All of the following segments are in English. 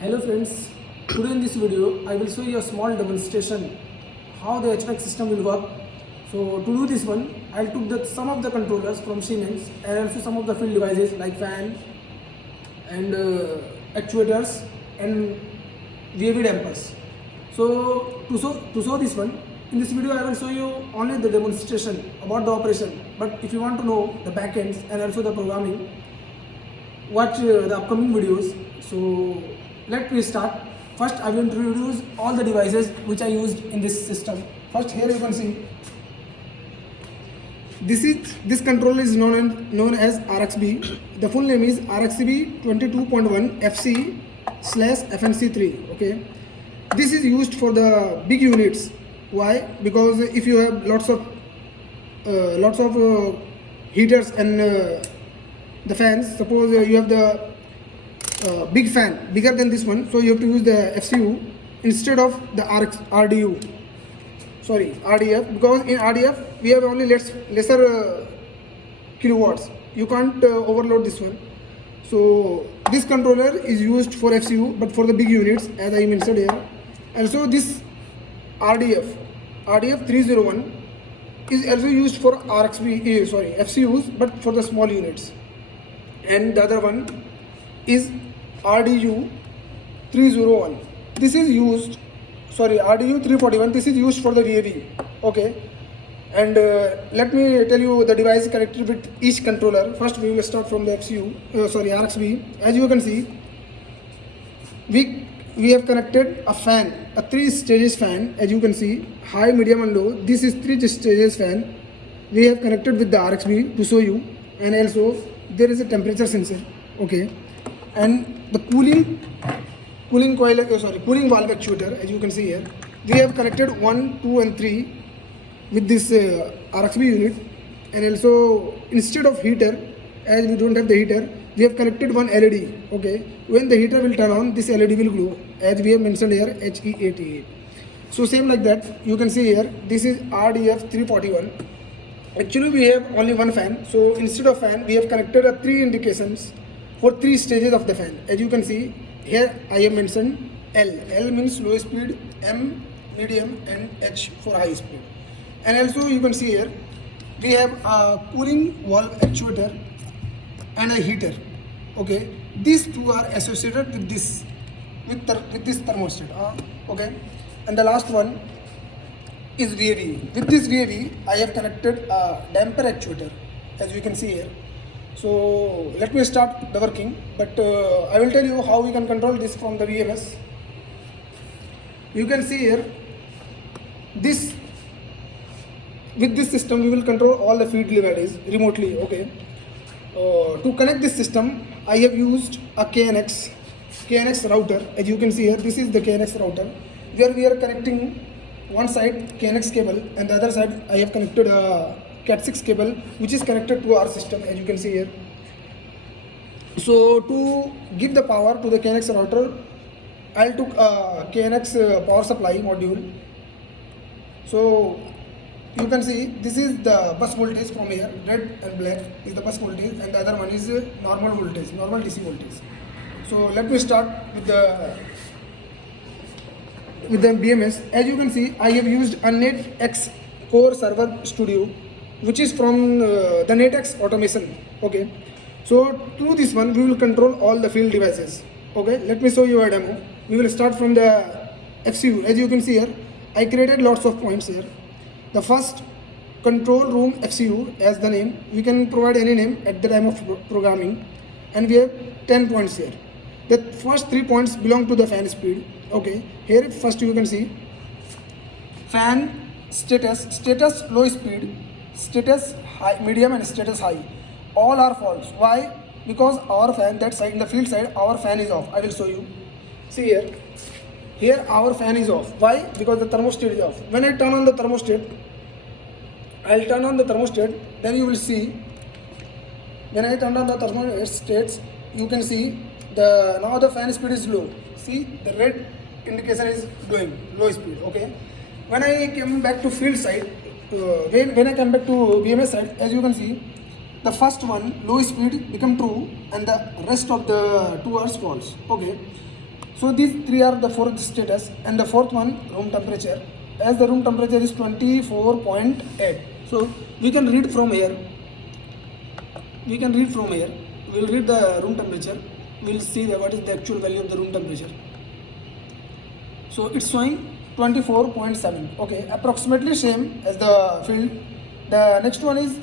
Hello friends, today in this video I will show you a small demonstration how the HVAC system will work. So to do this one, I took some of the controllers from Siemens and also some of the field devices like fan and actuators and VAV dampers. So to show this one, in this video I will show you only the demonstration about the operation, but if you want to know the backends and also the programming, watch the upcoming videos. So let me start. First I will introduce all the devices which I used in this system. First, here you can see this controller is known as RXB. The full name is RXB 22.1 FC/FNC3. Okay, this is used for the big units. Why? Because if you have lots of heaters and the fans, suppose you have the big fan bigger than this one, so you have to use the FCU instead of the RDF, because in RDF we have only lesser kilowatts. You can't overload this one. So this controller is used for FCU, but for the big units, as I mentioned here. And so this RDF 301 is also used for FCUs, but for the small units. And the other one is RDU 301. This is used, RDU 341. This is used for the VAV. Okay, and let me tell you the device connected with each controller. First, we will start from the RXB. As you can see, we have connected a fan, a 3 stages fan. As you can see, high, medium, and low. This is 3 stages fan. We have connected with the RXB to show you, and also there is a temperature sensor. Okay, and the cooling valve actuator, as you can see here, we have connected 1, 2 and 3 with this RXB unit. And also, instead of heater, as we don't have the heater, we have connected one LED. Okay, when the heater will turn on, this LED will glow, as we have mentioned here, HE88. So same like that, you can see here, this is RDF 341. Actually we have only one fan, so instead of fan we have connected 3 indications for 3 stages of the fan. As you can see here, I have mentioned L. L means low speed, M medium, and H for high speed. And also you can see here we have a cooling valve actuator and a heater. Okay, these two are associated with this thermostat. Okay, and the last one is VAV. With this VAV, I have connected a damper actuator, as you can see here. So let me start the working, but I will tell you how we can control this from the BMS. You can see here, with this system we will control all the field devices remotely. Okay. To connect this system, I have used a KNX router. As you can see here, this is the KNX router, where we are connecting one side KNX cable and the other side I have connected a Cat6 cable, which is connected to our system, as you can see here. So to give the power to the KNX router, I took a KNX power supply module. So you can see this is the bus voltage from here, red and black is the bus voltage, and the other one is normal voltage, normal DC voltage. So let me start with the BMS. As you can see, I have used a NetX Core Server Studio, which is from the NetX Automation. Okay, so through this one we will control all the field devices. Okay, let me show you a demo. We will start from the FCU. As you can see here, I created lots of points here. The first, control room FCU, as the name, we can provide any name at the time of programming, and we have 10 points here. The first 3 points belong to the fan speed. Okay, here first you can see fan status low speed, status high, medium, and status high. All are false. Why? Because our fan, that side, in the field side, our fan is off. I will show you. See here. Here our fan is off. Why? Because the thermostat is off. When I turn on the thermostat, then you will see, when I turn on the thermostat, you can see now the fan speed is low. See, the red indication is glowing, low speed. Okay. When I came back to field side, when I come back to BMS side, as you can see, the first one low speed become true and the rest of the two are false. Okay, So these three are the fourth status, and the fourth one, room temperature. As the room temperature is 24.8. So we can read from here. We'll read the room temperature. We'll see what is the actual value of the room temperature. So it's showing 24.7. Okay, approximately same as the field. The next one is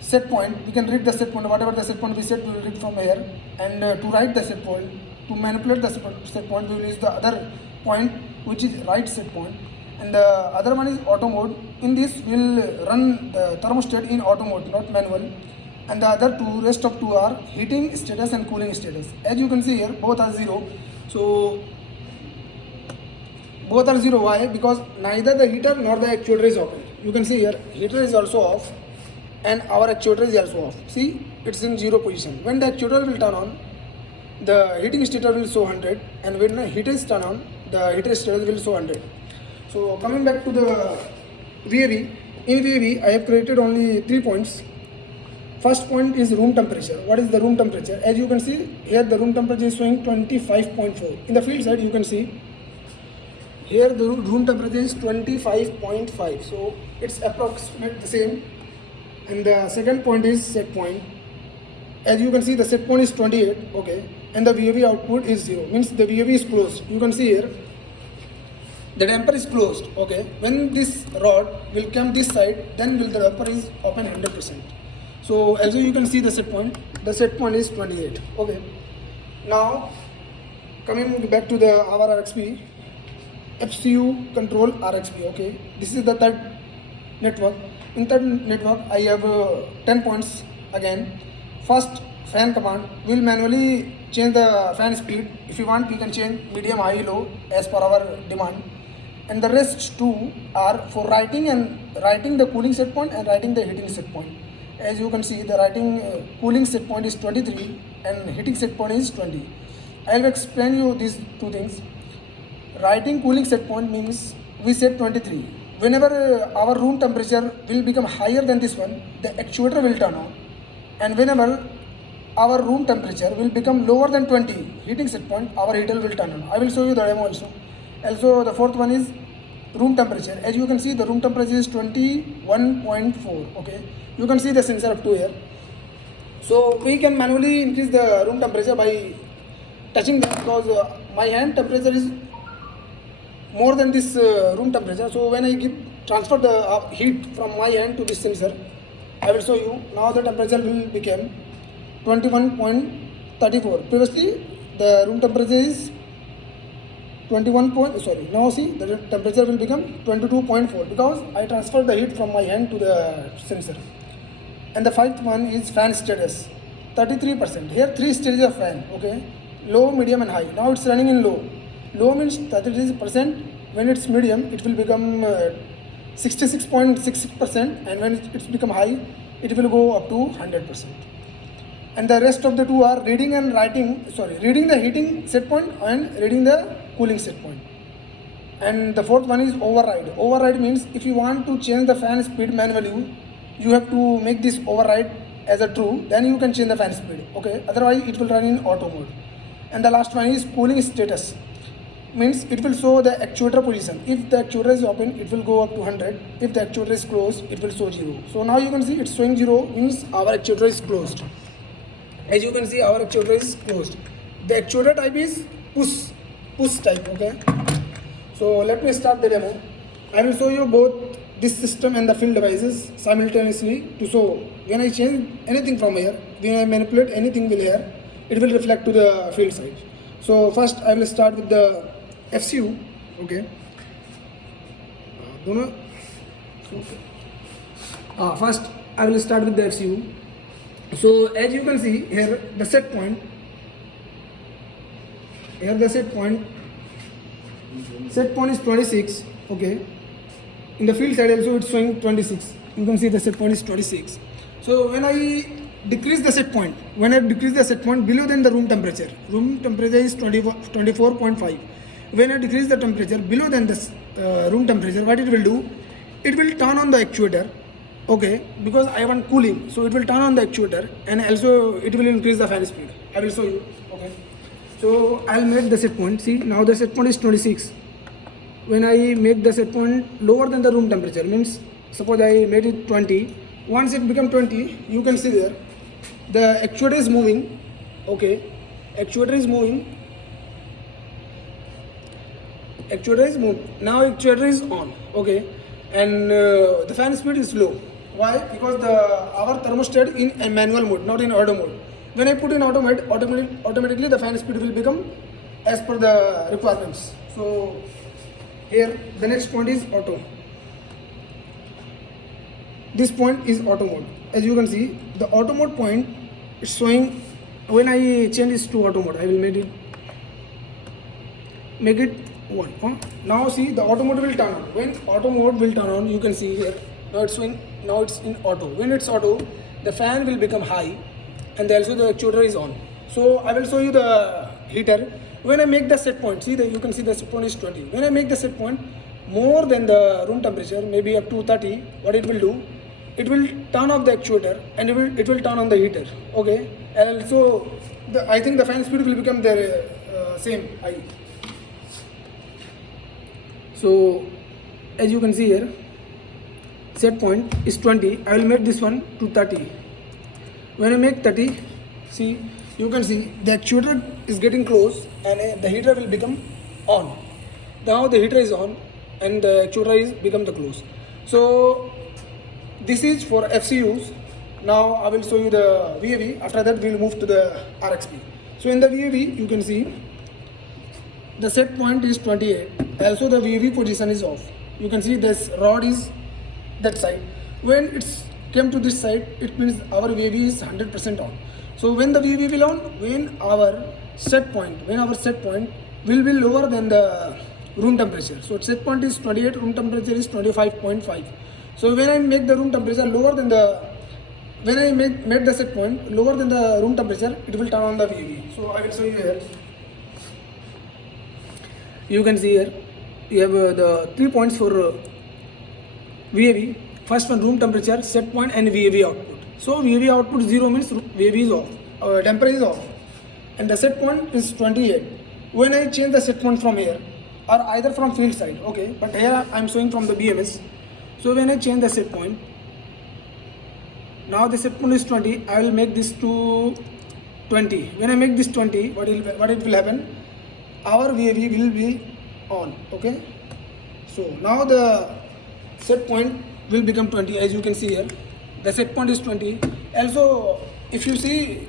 set point. We can read the set point. Whatever the set point we set, we will read from here. And to write the set point, to manipulate the set point, we will use the other point, which is right set point. And the other one is auto mode. In this, we'll run the thermostat in auto mode, not manual. And the other two, rest of two are heating status and cooling status. As you can see here, both are 0. So both are 0. Why? Because neither the heater nor the actuator is open. You can see here, heater is also off and our actuator is also off. See, it's in 0 position. When the actuator will turn on, the heating status will show 100, and when the heater is turned on, the heater status will show 100. So coming back to the VAV, in VAV I have created only 3 points. First point is room temperature. What is the room temperature? As you can see here, the room temperature is showing 25.4. In the field side, you can see here the room temperature is 25.5. So it's approximate the same. And the second point is set point. As you can see, the set point is 28. Okay, and the VAV output is 0. Means the VAV is closed. You can see here, the damper is closed. Okay, when this rod will come this side, then will the damper is open 100%. So as you can see the set point is 28. Okay, now coming back to our RXP, FCU control RXP. Okay, this is the third network. In third network I have 10 points again. First, fan command. We'll manually change the fan speed. If you want, we can change medium, high, low as per our demand. And the rest two are for writing the cooling set point and writing the heating set point. As you can see, the cooling set point is 23 and heating set point is 20. I will explain you these two things. Writing cooling set point means we set 23. Whenever our room temperature will become higher than this one, the actuator will turn on. And whenever our room temperature will become lower than 20 heating set point, our heater will turn on. I will show you the demo also. Also, the fourth one is room temperature. As you can see, the room temperature is 21.4. Okay, you can see the sensor up to here. So we can manually increase the room temperature by touching that, because my hand temperature is more than this room temperature. So when I transfer the heat from my hand to this sensor, I will show you. Now the temperature will become 21.34. Previously the room temperature is 21 point, sorry, now see the temperature will become 22.4 because I transferred the heat from my hand to the sensor. And the fifth one is fan status, 33%. Here 3 stages of fan. Okay, low, medium and high. Now it's running in low. Low means 33%. When it's medium, it will become 66.66%, and when it's become high, it will go up to 100%. And the rest of the two are reading the heating set point and reading the cooling set point. And the fourth one is override. Override means if you want to change the fan speed manually, you have to make this override as a true, then you can change the fan speed. Okay, otherwise it will run in auto mode. And the last one is cooling status. Means it will show the actuator position. If the actuator is open, it will go up to 100. If the actuator is closed, it will show 0. So now you can see it's showing 0 means our actuator is closed. As you can see, our actuator is closed. The actuator type is push type. Okay, so let me start the demo. I will show you both this system and the field devices simultaneously to show when I change anything from here, when I manipulate anything with here, it will reflect to the field side. So first I will start with the FCU. Okay, first I will start with the FCU. So as you can see here, the set point, set point is 26. Okay, in the field side also it's showing 26. You can see the set point is 26. So when I decrease the set point, below than the room temperature is 24.5. When I decrease the temperature below than this room temperature, what it will do, it will turn on the actuator. Okay, because I want cooling, so it will turn on the actuator, and also it will increase the fan speed. I will show you. Okay, So I'll make the set point. See, now the set point is 26. When I make the set point lower than the room temperature, means suppose I made it 20. Once it become 20, you can see there the actuator is moving. Okay, actuator is moving. Actuator is moving. Now actuator is on. Okay, and the fan speed is low. Why? Because our thermostat in a manual mode, not in auto mode. When I put in auto mode, automatically the fan speed will become as per the requirements. So here the next point is auto. This point is auto mode. As you can see, the auto mode point is showing. When I change this to auto mode, I will make it 1. Now see, the auto mode will turn on. When auto mode will turn on, you can see here. Now it's showing. Now it's in auto. When it's auto, the fan will become high, and also the actuator is on. So I will show you the heater. When I make the set point, see that you can see the set point is 20. When I make the set point more than the room temperature, maybe up to 30, what it will do? It will turn off the actuator and it will turn on the heater. Okay, and also I think the fan speed will become the same high. So as you can see here, set point is 20. I will make this one to 30. When I make 30, see, you can see the actuator is getting close and the heater will become on. Now the heater is on and the actuator is become the close. So this is for FCUs. Now I will show you the VAV. After that we will move to the RXP. So in the VAV you can see the set point is 28. Also the VAV position is off. You can see this rod is that side. When it's came to this side, it means our VAV is 100% on. So when the VAV will on, when our set point will be lower than the room temperature. So set point is 28, room temperature is 25.5. So when I make the room temperature lower than the, when I make the set point lower than the room temperature, it will turn on the VAV. So I will show you here. You can see here, you have the 3 points for VAV. First one, room temperature, set point and VAV output. So VAV output 0 means VAV is off, temperature is off. And the set point is 28. When I change the set point from here, or either from field side, okay, but here I am showing from the BMS. So when I change the set point, now the set point is 20, I will make this to 20. When I make this 20, what it will happen? Our VAV will be on, okay. So now the set point will become 20, as you can see here. The set point is 20. Also, if you see,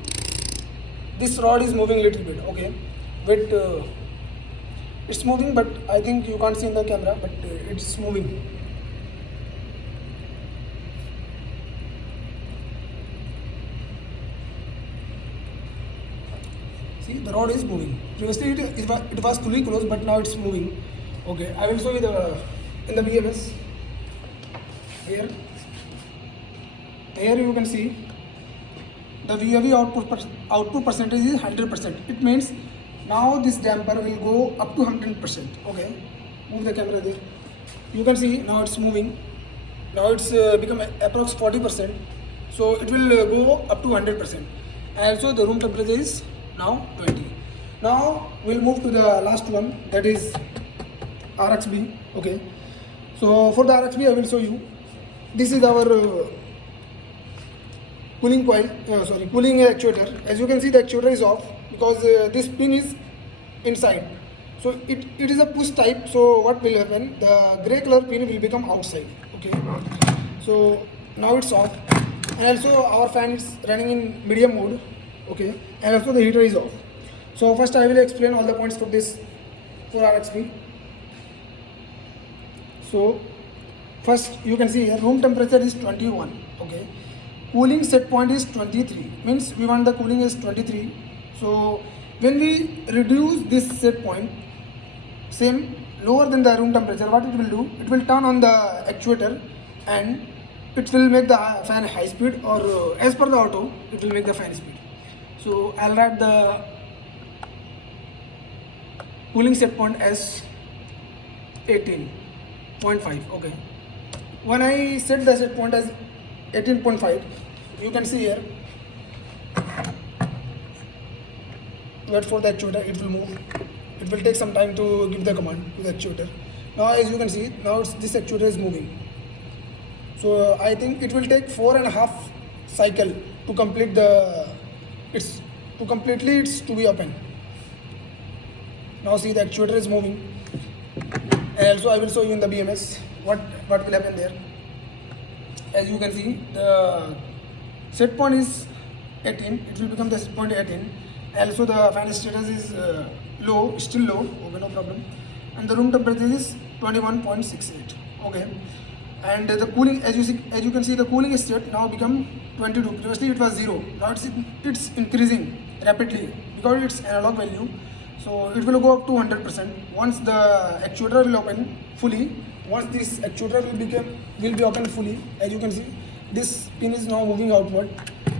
this rod is moving a little bit, okay. But it's moving, but I think you can't see in the camera, but it's moving. See, the rod is moving. Previously it was fully closed, but now it's moving. Okay, I will show you in the BMS. Here you can see the VAV output percentage is 100%. It means now this damper will go up to 100%. Okay, move the camera there. You can see now it's moving. Now it's become approx 40%. So it will go up to 100%. Also the room temperature is now 20. Now we'll move to the last one, that is RXB. Okay, so for the RXB I will show you. This is our cooling coil, cooling actuator. As you can see, the actuator is off because this pin is inside. So it is a push type. So what will happen? The gray color pin will become outside. Okay. So now it's off, and also our fan is running in medium mode. Okay, and also the heater is off. So first I will explain all the points for this for RXB. So first you can see here room temperature is 21. Okay, cooling set point is 23, means we want the cooling is 23. So when we reduce this set point same lower than the room temperature, what it will do? It will turn on the actuator and it will make the fan high speed, or as per the auto it will make the fan speed. So I'll write the cooling set point as 18.5. Okay, when I set the set point as 18.5, you can see here wait for the actuator, it will move. It will take some time to give the command to the actuator. Now as you can see, now this actuator is moving. So I think it will take 4.5 cycle to complete it's to be open. Now see the actuator is moving, and also I will show you in the BMS what will happen there. As you can see, the set point is 18. It will become the set point 18. Also the fan status is low, still low. Okay, no problem. And the room temperature is 21.68. Okay. And the cooling, as you can see, the cooling state now become 22. Previously it was 0. Now it's increasing rapidly because it's analog value. So it will go up to 100% once the actuator will open fully. Once this actuator will be open fully, as you can see, this pin is now moving outward.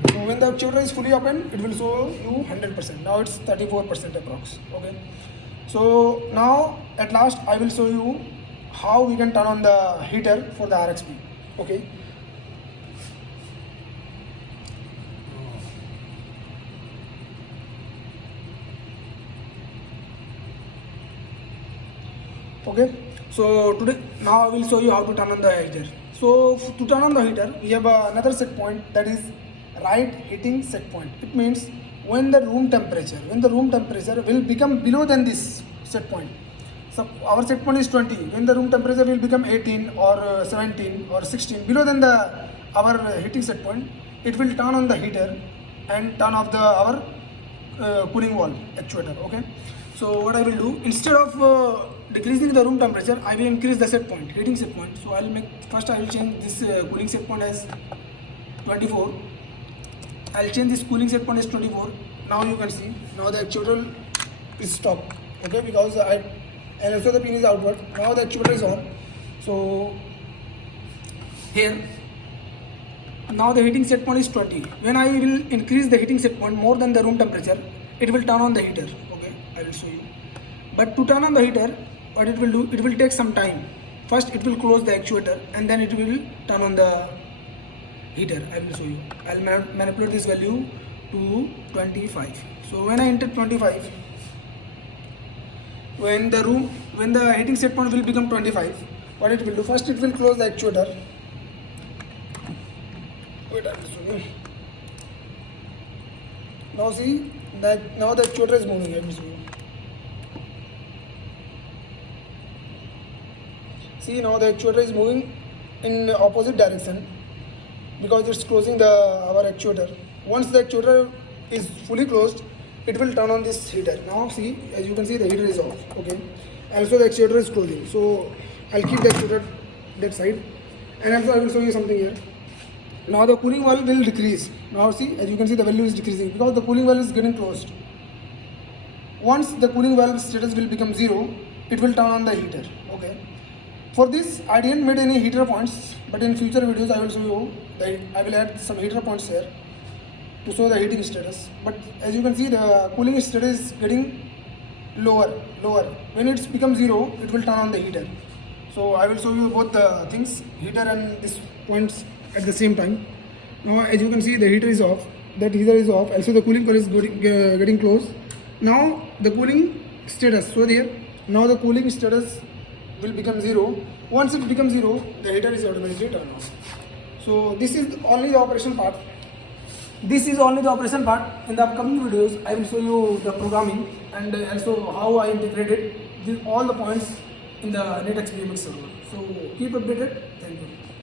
So when the actuator is fully open, it will show you 100%. Now it's 34% approx. Okay. So now at last I will show you how we can turn on the heater for the RXP. Okay. Okay. So now I will show you how to turn on the heater. So to turn on the heater, we have another set point, that is right heating set point. It means when the room temperature will become below than this set point. So our set point is 20. When the room temperature will become 18 or 17 or 16, below than our heating set point, it will turn on the heater and turn off our cooling valve actuator. Okay. So what I will do, instead of decreasing the room temperature, I will increase the set point, heating set point. So I will change this cooling set point as 24. I'll change this cooling set point as 24. Now you can see, now the actuator is stopped. Okay, because and also the pin is outward. Now the actuator is on. So here, now the heating set point is 20. When I will increase the heating set point more than the room temperature, it will turn on the heater. Okay, I will show you. But to turn on the heater, what it will do, it will take some time. First it will close the actuator and then it will turn on the heater. I will show you. I will manipulate this value to 25. So when I enter 25, when the heating set point will become 25, what it will do, first it will close the actuator. Wait, I will show you. Now see that now the actuator is moving. I will show you. See, now the actuator is moving in opposite direction because it's closing our actuator. Once the actuator is fully closed, it will turn on this heater. Now see, as you can see, the heater is off. Okay. Also the actuator is closing. So I'll keep the actuator that side, and also I will show you something here. Now the cooling valve will decrease. Now see, as you can see, the value is decreasing because the cooling valve is getting closed. Once the cooling valve status will become 0, it will turn on the heater. Okay. For this, I didn't made any heater points, but in future videos I will show you that I will add some heater points here to show the heating status. But as you can see, the cooling status is getting lower. When it becomes 0, it will turn on the heater. So I will show you both the things, heater and this points at the same time. Now as you can see, the heater is off. That heater is off. Also the cooling coil is getting close. Now the cooling status. So there. Now the cooling status will become 0. Once it becomes 0, the heater is automatically turned on. So this is only the operation part. In the upcoming videos, I will show you the programming and also how I integrated all the points in the NetX BMS server. So keep updated. Thank you.